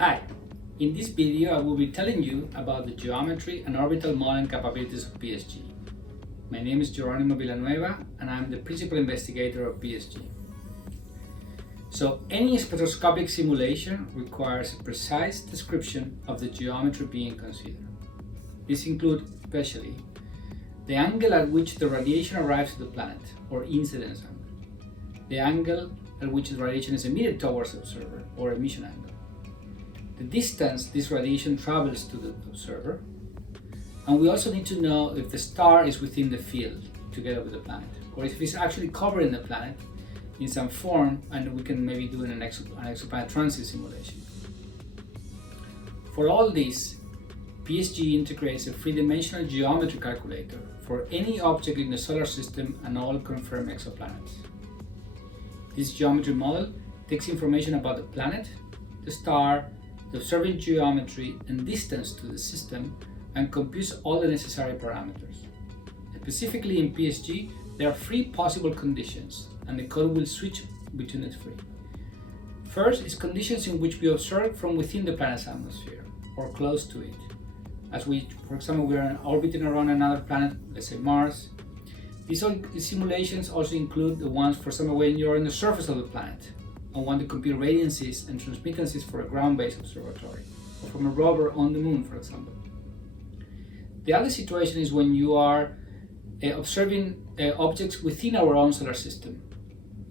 Hi, in this video I will be telling you about the geometry and orbital modeling capabilities of PSG. My name is Geronimo Villanueva and I'm the principal investigator of PSG. So any spectroscopic simulation requires a precise description of the geometry being considered. This includes especially the angle at which the radiation arrives at the planet, or incidence angle, the angle at which the radiation is emitted towards the observer, or emission angle, the distance this radiation travels to the observer, and we also need to know if the star is within the field together with the planet, or if it's actually covering the planet in some form, and we can maybe do an exoplanet transit simulation. For all this, PSG integrates a three-dimensional geometry calculator for any object in the solar system and all confirmed exoplanets. This geometry model takes information about the planet, the star, the observing geometry and distance to the system, and computes all the necessary parameters. Specifically in PSG, there are three possible conditions, and the code will switch between the three. First is conditions in which we observe from within the planet's atmosphere, or close to it. As for example, we are orbiting around another planet, let's say Mars. These simulations also include the ones, for example, when you're on the surface of the planet and want to compute radiances and transmittances for a ground-based observatory, or from a rover on the moon, for example. The other situation is when you are observing objects within our own solar system.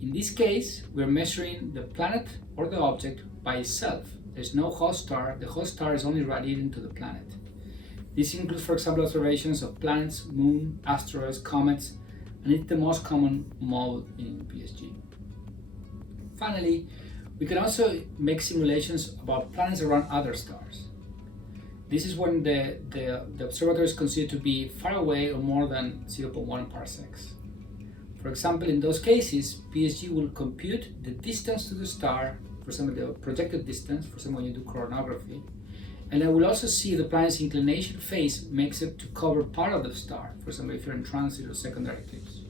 In this case, we're measuring the planet or the object by itself. There's no host star, the host star is only radiating to the planet. This includes, for example, observations of planets, moon, asteroids, comets, and it's the most common mode in PSG. Finally, we can also make simulations about planets around other stars. This is when the observatory is considered to be far away or more than 0.1 parsecs. For example, in those cases, PSG will compute the distance to the star, for example, the projected distance, for example, when you do coronagraphy, and I will also see the planet's inclination phase makes it to cover part of the star, for example, if you're in transit or secondary eclipse.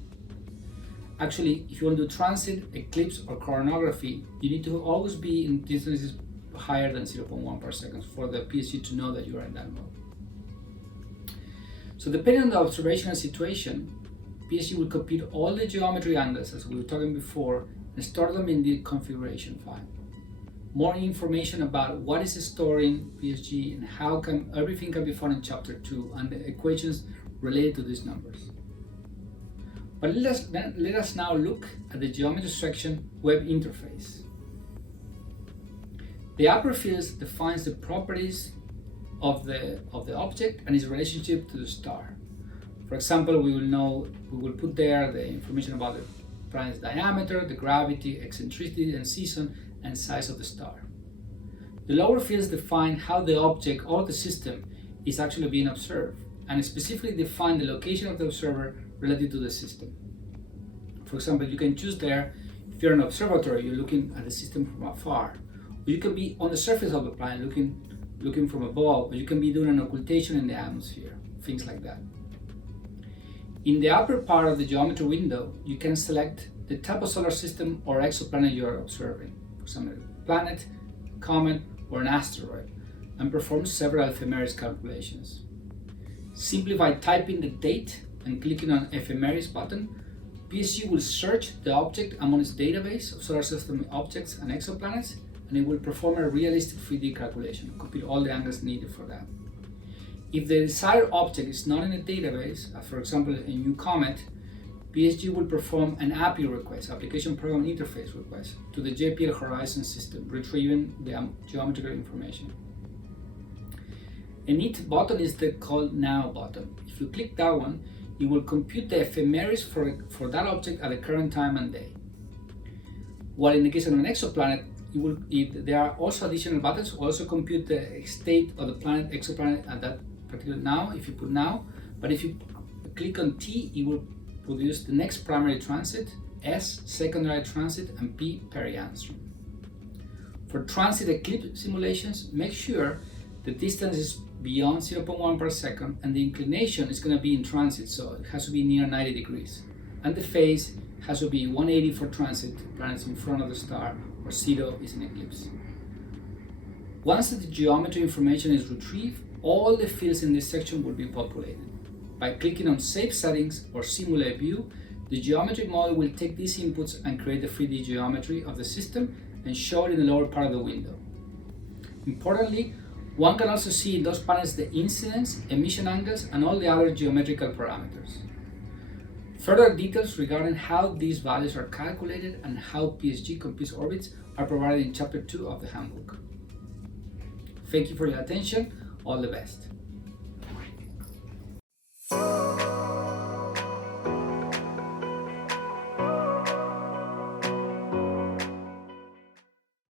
Actually, if you want to do transit, eclipse, or coronagraphy, you need to always be in distances higher than 0.1 parseconds for the PSG to know that you are in that mode. So depending on the observational situation, PSG will compute all the geometry angles, as we were talking before, and store them in the configuration file. More information about what is stored in PSG and how everything can be found in chapter 2 and the equations related to these numbers. But let us now look at the geometry section web interface. The upper field defines the properties of the object and its relationship to the star. For example, we will put there the information about the planet's diameter, the gravity, eccentricity, and season, and size of the star. The lower fields define how the object or the system is actually being observed, and specifically define the location of the observer relative to the system. For example, you can choose there, if you're an observatory, you're looking at the system from afar, or you can be on the surface of the planet looking from above, or you can be doing an occultation in the atmosphere, things like that. In the upper part of the geometry window, you can select the type of solar system or exoplanet you are observing, for example, a planet, comet, or an asteroid, and perform several ephemerides calculations. Simply by typing the date and clicking on ephemerides button, PSG will search the object among its database of solar system objects and exoplanets, and it will perform a realistic 3D calculation, compute all the angles needed for that. If the desired object is not in a database, as for example a new comet, PSG will perform an API request, application program interface request, to the JPL Horizon system, retrieving the geometrical information. A neat button is the Call Now button. If you click that one, it will compute the ephemeris for that object at the current time and day. While in the case of an exoplanet, there are also additional buttons to also compute the state of the planet, exoplanet at that particular now, if you put now, but if you click on T, it will produce the next primary transit, S, secondary transit, and P, perianstrom. For transit eclipse simulations, make sure the distance is beyond 0.1 per second and the inclination is going to be in transit, so it has to be near 90 degrees. And the phase has to be 180 for transit, planets in front of the star, or 0 is an eclipse. Once the geometry information is retrieved, all the fields in this section will be populated. By clicking on Save Settings or Simulate View, the geometric model will take these inputs and create the 3D geometry of the system and show it in the lower part of the window. Importantly, one can also see in those panels the incidence, emission angles, and all the other geometrical parameters. Further details regarding how these values are calculated and how PSG computes orbits are provided in Chapter 2 of the handbook. Thank you for your attention. All the best.